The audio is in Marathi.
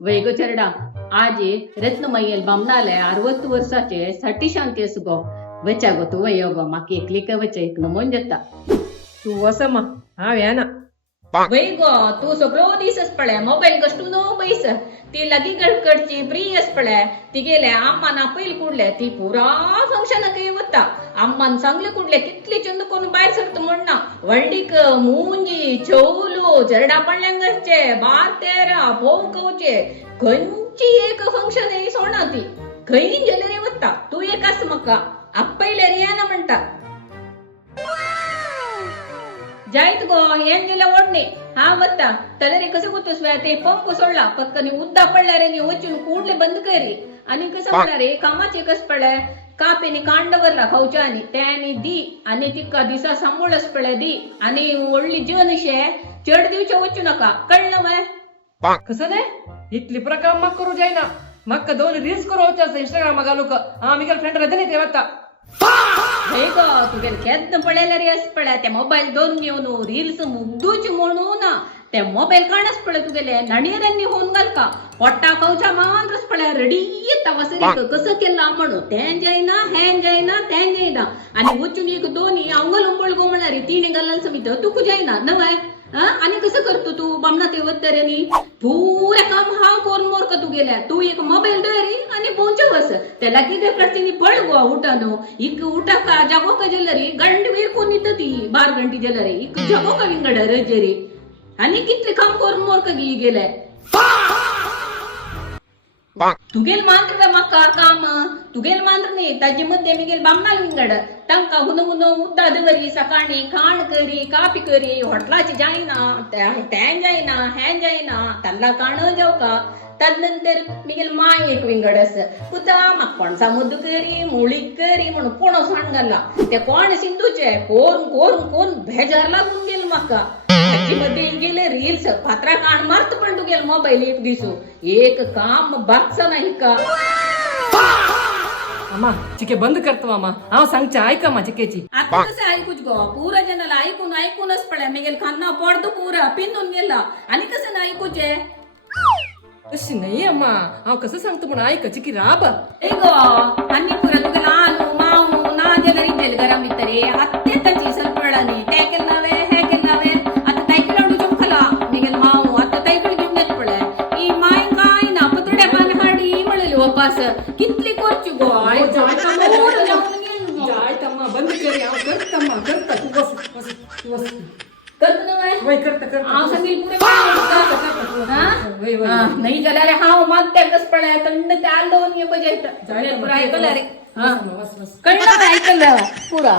वैगो चरडा आजे रत्नमय्यल बामणाले 60 वर्षाचे साठी शांती असगो वचा गो तू वयोगो माके एकली का वचा एक नमोन जता तू वसमा हांव येना वैगो तू सगळो दीस असपळे मोबाईल कष्टू नो पैस ती लगी कडची फ्री असपळे ती गेले अम्मान आपयली कुडले ती पुरा फंक्शन काही वता अम्मान सांगले कुडले कितली चंद कोण बाहेर सरत म्हणना वल्डीक मूंजी चौलू जरडा पडल्यांगचे बार तेरा भोवकवचे खंयची एक फंक्शन आहे सोडा ती खंय गेले रे वता तू एक आस म्हाका आपयले रे ना म्हणटा जायत गो ಏನ್ ಗೆಲ್ಲ ಓಡ್ನೆ ಹಾ ವತ್ತ ತಲೆರೆ कसं होतोस ते पंप सोडला पक्कनी उद्दा पडला रे नी वचून कूडले बंद करी आणि कसं पडला रे कामाचे कस पडला कापेने कांडवरला खाऊच्या आणि त्याने दी आणि तिका दिसा सांभाळस पडले दी आणि ओळली जेवणशे चढ दिवच्या वचू नका कळलं वय कसं नाही इतली प्रकार मग करू जाईना मग 2 रील्स करू होत्या इंस्टाग्राम घालूक आम्ही फ्रेंड रहते नाही तेव्हा हे ग तुगे केद्द पळयला रे अस पळ्या त्या मोबाईल दोन घेऊन रील्स मुग्दूच म्हणून त्या मोबाईल काढस पळे तुगेले नणीरांनी होऊन घाल का पोट्टा कवच्या मांद्रस पळ्या रेडी तवसरी कसं केला म्हणू तें जायना हें जायना तें जायना आणि वचून एक दोन्ही अंगल उंबळ गो म्हणणारी 3 गल्लां समित तुकू जायना नवय आणि कसं करतो तू बामना ते वत्तरेनी पुरे काम हाव कोण मोर का तू गेल्या तू एक मोबाईल दरी आणि पोंच बस त्याला किती करते पळ गो उठानो इक उठा का जागो का जलरी गंड वीर कोण येत ती 12 घंटी जलरी इक जागो का विंगड रजेरी आणि कितले काम कोण मोर का गेलाय तुगेल मांद्र म्हाका काम तुगेल मांद्र न्ही ताजे मध्ये मिगेल बामणाल विंगड तांकां हुन हुन उद्दा दवरी सकाळी खाण करी कापी करी हॉटलाची जायना तें जायना हें जायना ताल्ला काण जावका तदनंतर मिगेल माय एक विंगड आस कुता म्हाका पणसा मुद्द करी मुळीक करी म्हणून पणस हाण घाला ते कोण सिंधूचे कोण बेजार लागून गेल म्हाका मध्ये गेले रील्स पात्रा काण मारत पण तू गेल मोबाईल एक दिसू एक काम बागचा नाही का अम्मा चिके बंद करतो अम्मा हांव सांगचे ऐका मा चिकेची आता कसं ऐकूच गो पुरा जनाला ऐकूनच पडल्या मिगेल खाना पडतो पुरा पिंदून गेला आणि कसं ना ऐकूचे तशी नाही अम्मा हांव कसं सांगतो पण ऐक चिकी राब ए गो आणि पुरा तुगेला आनू माऊ ना जलरी जेल घरा भितरे हत्ते ताची सलपडानी ते केलावे हे केलावे आता ताईक लाडू जमखला मिगेल माऊ आता ताईकडे घेऊन येत पडलाय ई माय काय ना पतड्या पान हाडी म्हणले वापस कितली करची गो आय जाय तम्मा बंद करी हांव करतम्मा करता तू बस करत नव्हे वय करता हांव सांगील पुरे नाही जाल्यार हांव मागते कस पळय थंड त्याल दोन ये बजयत पुरा ऐकलं रे कळलं ऐकलं पुरा